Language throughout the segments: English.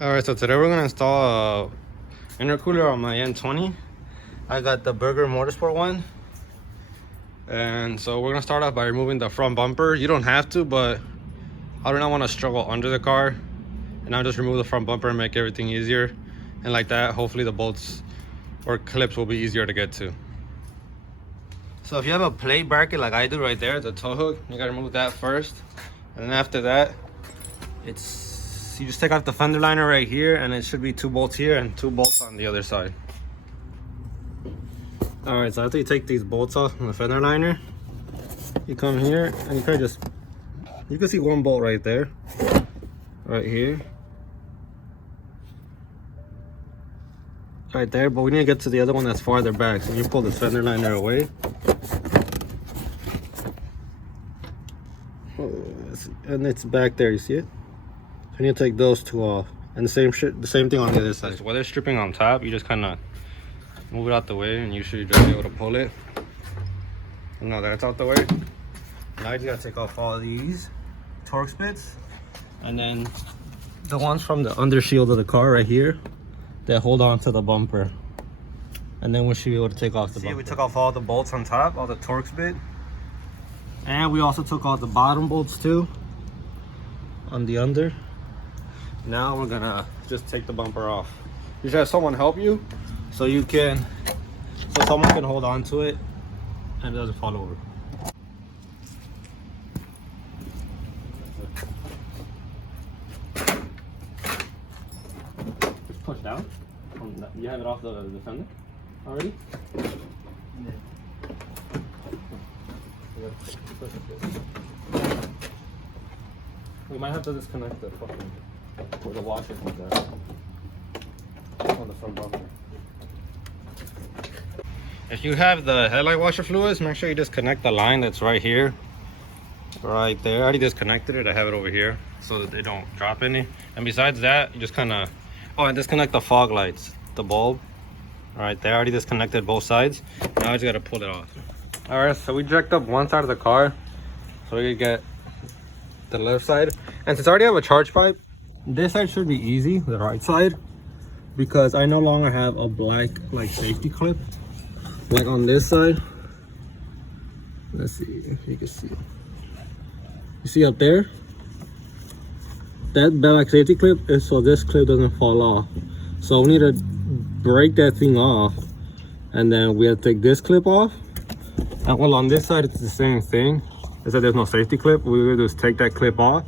Alright, so today we're gonna install a intercooler on my N20. I got the Burger Motorsport one. And so we're gonna start off by removing the front bumper. You don't have to, but I do not want to struggle under the car. And I'll just remove the front bumper and make everything easier. And like that, hopefully the bolts or clips will be easier to get to. So if you have a plate bracket like I do right there, the tow hook, you gotta remove that first. And then after that, you just take off the fender liner right here, and it should be 2 bolts here and 2 bolts on the other side. All right, so after you take these bolts off from the fender liner, you come here and you kind of just, you can see 1 bolt right there, right here, right there, but we need to get to the other one that's farther back. So you pull the fender liner away. And it's back there, you see it? So you need to take those 2 off. And the same thing on the other side. So while they're stripping on top, you just kind of move it out the way, and you should just be able to pull it. Now that's out the way. Now you just gotta take off all of these Torx bits, and then the ones from the under shield of the car right here that hold on to the bumper. And then we should be able to take off the bumper. We took off all the bolts on top, all the Torx bit. And we also took off the bottom bolts too on the under. Now we're gonna just take the bumper off. You should have someone help you so someone can hold on to it and it doesn't fall over. Just push down. You have it off the fender already? Yeah. We might have to disconnect the fucking where the washer is there on the front bumper. If you have the headlight washer fluids, make sure you disconnect the line that's right here, right there. I already disconnected it. I have it over here so that they don't drop any. And besides that, you just kind of and disconnect the fog lights, the bulb right there. I already disconnected both sides. Now I just got to pull it off. All right, so we jacked up one side of the car so we could get the left side. And since I already have a charge pipe, this side should be easy, the right side, because I no longer have a black safety clip like on this side. Let's see if you can see. You see up there? That black safety clip is so this clip doesn't fall off. So we need to break that thing off, and then we have to take this clip off. And well, on this side it's the same thing. It said there's no safety clip. What we're gonna do is take that clip off,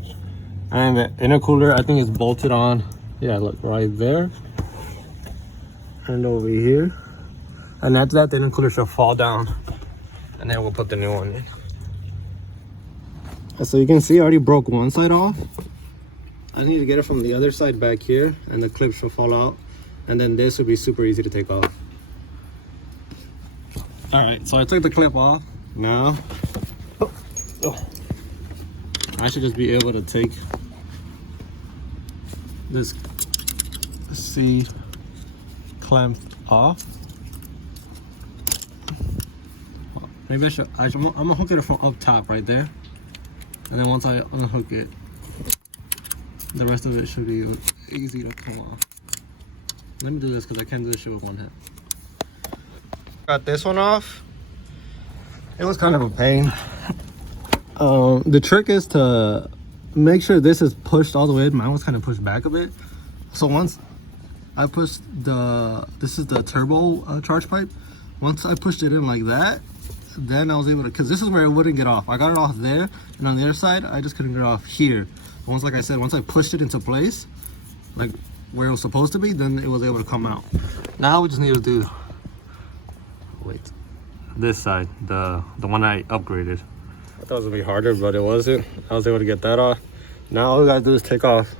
and the intercooler I think is bolted on. Yeah, look right there and over here. And after that, the intercooler should fall down, and then we'll put the new one in. So you can see I already broke one side off. I need to get it from the other side back here, and the clip should fall out, and then this would be super easy to take off. All right, so I took the clip off. Now I should just be able to take this C clamp off. Maybe I'm gonna hook it from up top right there, and then once I unhook it, the rest of it should be easy to come off. Let me do this because I can't do this shit with one hand. Got this one off. It was kind of a pain. The trick is to make sure this is pushed all the way. Mine was kind of pushed back a bit. So once I pushed this is the turbo charge pipe. Once I pushed it in like that, then I was able to, because this is where it wouldn't get off. I got it off there, and on the other side, I just couldn't get it off here. But once, like I said, once I pushed it into place, like where it was supposed to be, then it was able to come out. Now we just need to do, this side, the one I upgraded. I thought it was gonna be harder, but it wasn't. I was able to get that off. Now all we gotta do is take off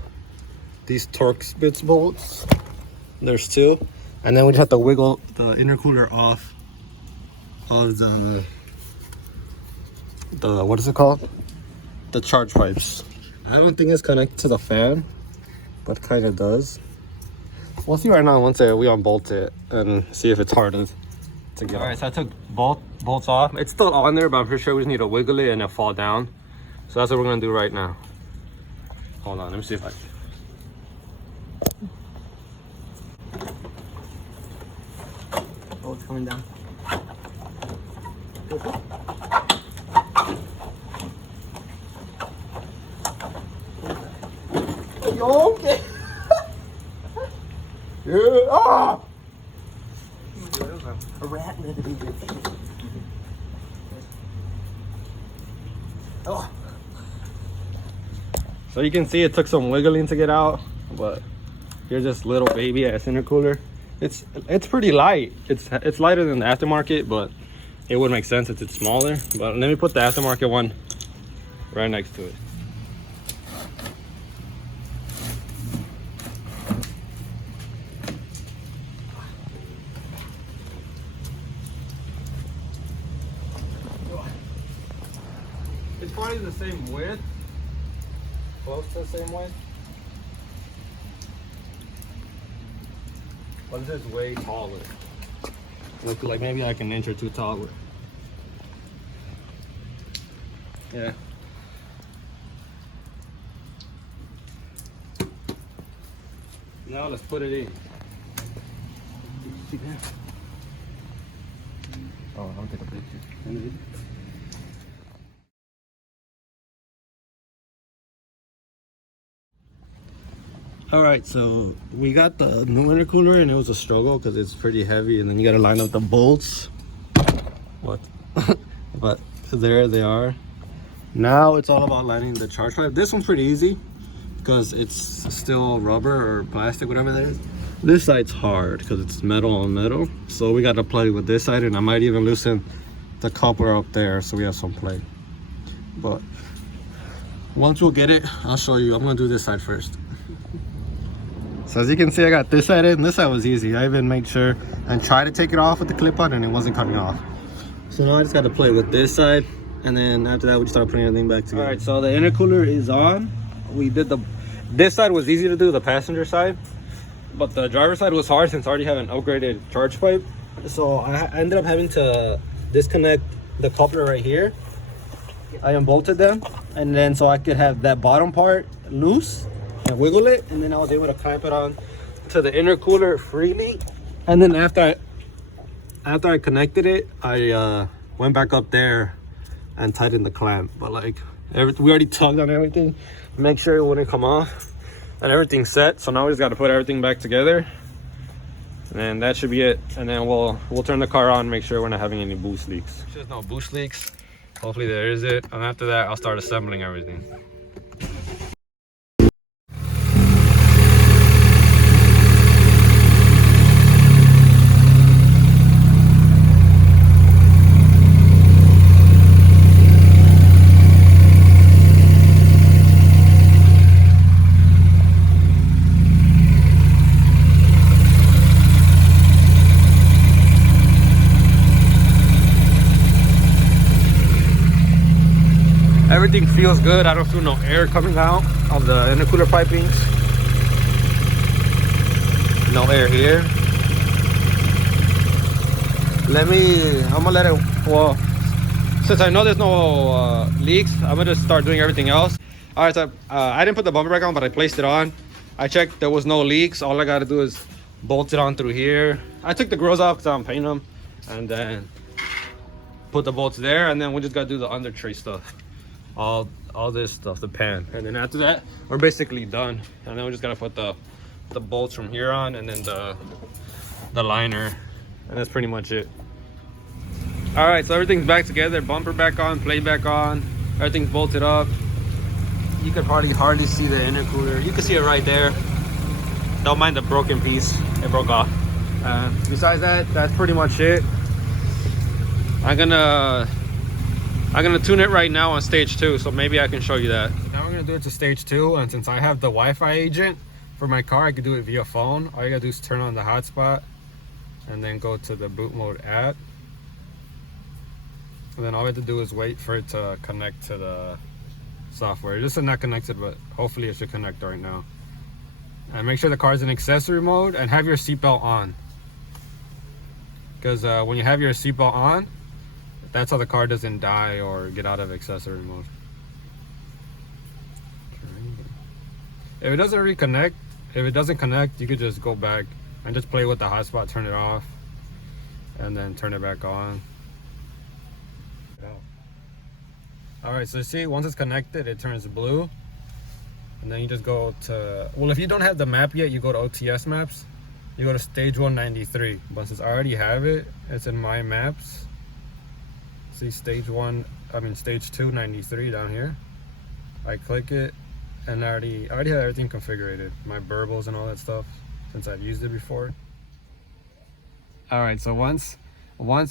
these Torx bits bolts. There's 2, and then we just have to wiggle the intercooler off of the what is it called? The charge pipes. I don't think it's connected to the fan, but kind of does. We'll see right now once we unbolt it and see if it's hard to get. All right, so I took bolts off. It's still on there, but I'm pretty sure we just need to wiggle it and it'll fall down. So that's what we're gonna do right now. Hold on, let me see if I coming down. Yo, okay. Yeah. Ah! A rat in the baby. Oh. So you can see it took some wiggling to get out, but here's this little baby ass intercooler. It's pretty light. It's lighter than the aftermarket, but it would make sense if it's smaller. But let me put the aftermarket one right next to it. It's probably the same width, close to the same width. But this is way taller. Look like maybe like an inch or two taller. Yeah. Now let's put it in. See that? Oh, I'll take a picture. All right, so we got the new intercooler and it was a struggle because it's pretty heavy and then you got to line up the bolts. What? But there they are. Now it's all about lining the charge pipe. This one's pretty easy because it's still rubber or plastic, whatever that is. This side's hard because it's metal on metal. So we got to play with this side, and I might even loosen the coupler up there so we have some play. But once we'll get it, I'll show you. I'm gonna do this side first. So as you can see, I got this side in, and this side was easy. I even made sure and tried to take it off with the clip on, and it wasn't coming off. So now I just got to play with this side, and then after that we just start putting everything back together. All right, so the intercooler is on. We did this side was easy to do, the passenger side, but the driver side was hard since I already have an upgraded charge pipe. So I ended up having to disconnect the coupler right here. I unbolted them, and then so I could have that bottom part loose and wiggle it, and then I was able to clamp it on to the intercooler freely. And then after I connected it, I went back up there and tightened the clamp. But like we already tugged on everything, make sure it wouldn't come off, and everything's set. So now we just got to put everything back together, and that should be it. And then we'll turn the car on, make sure we're not having any boost leaks. There's no boost leaks. Hopefully there is it. And after that, I'll start assembling everything. Everything feels good. I don't feel no air coming out of the intercooler pipings. No air here. I'm gonna let it, well, since I know there's no leaks, I'm gonna just start doing everything else. All right, so I didn't put the bumper back on, but I placed it on. I checked, there was no leaks. All I gotta do is bolt it on through here. I took the grills off because I'm painting them, and then put the bolts there, and then we just gotta do the under tray stuff. All this stuff, the pan, and then after that we're basically done. And then we just gotta put the bolts from here on, and then the liner, and that's pretty much it. All right, so everything's back together, bumper back on, plate back on, everything's bolted up. You could probably hardly see the intercooler. You can see it right there. Don't mind the broken piece, it broke off. Besides that, that's pretty much it. I'm gonna tune it right now on stage 2, so maybe I can show you that. Now we're gonna do it to stage 2, and since I have the Wi-Fi agent for my car, I could do it via phone. All you gotta do is turn on the hotspot and then go to the Bootmod app. And then all we have to do is wait for it to connect to the software. This is not connected, but hopefully it should connect right now. And make sure the car's in accessory mode and have your seatbelt on. Because when you have your seatbelt on, that's how the car doesn't die or get out of accessory mode. If it doesn't reconnect, if it doesn't connect, you could just go back and just play with the hotspot, turn it off. and then turn it back on. All right, so see, once it's connected, it turns blue. And then you just go to, well, if you don't have the map yet, you go to OTS maps. You go to stage 193. But since I already have it, it's in my maps. See stage 293 down here. I click it, and I already have everything configured. My burbles and all that stuff, since I've used it before. All right, so once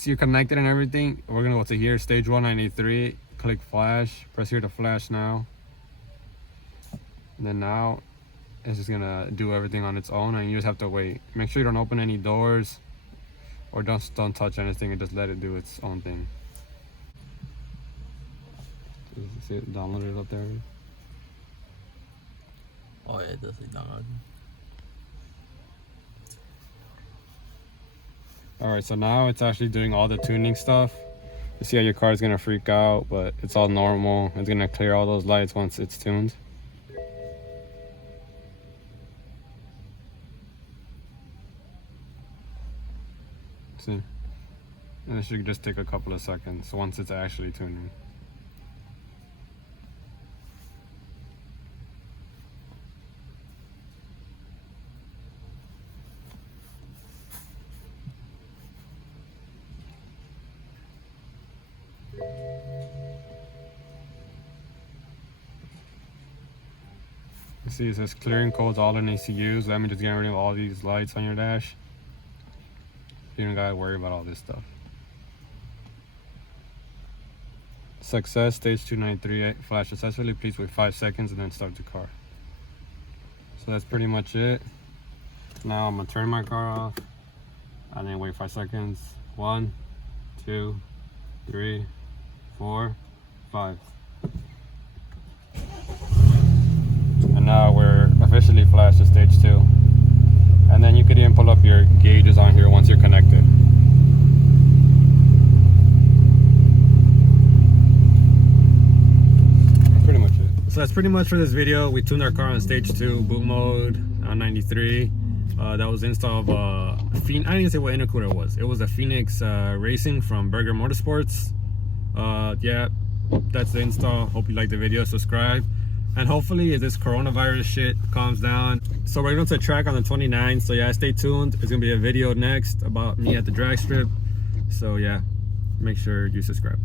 you're connected and everything, we're gonna go to here, stage 193. Click flash, press here to flash now. And then now it's just gonna do everything on its own, and you just have to wait. Make sure you don't open any doors or don't touch anything, and just let it do its own thing. You see it downloaded up there? Oh yeah, it does say download. Alright, so now it's actually doing all the tuning stuff. You see how your car is gonna freak out, but it's all normal. It's gonna clear all those lights once it's tuned. See? And it should just take a couple of seconds once it's actually tuning. You see it says clearing codes all in ECUs. That means just getting rid of all these lights on your dash. You don't gotta worry about all this stuff. Success, stage 293, flash successfully. Please wait 5 seconds and then start the car. So that's pretty much it. Now I'm gonna turn my car off and then wait 5 seconds. 1, 2, 3, 4, 5. And now we're officially flashed to stage 2. And then you could even pull up your gauges on here once you're connected. That's pretty much it. So that's pretty much for this video. We tuned our car on stage 2, boot mode on 93. That was the install of I didn't even say what intercooler it was. It was a Phoenix Racing from Burger Motorsports. Yeah, that's the install. Hope you liked the video. Subscribe. And hopefully this coronavirus shit calms down. So we're going to track on the 29th. So yeah, stay tuned. There's going to be a video next about me at the drag strip. So yeah, make sure you subscribe.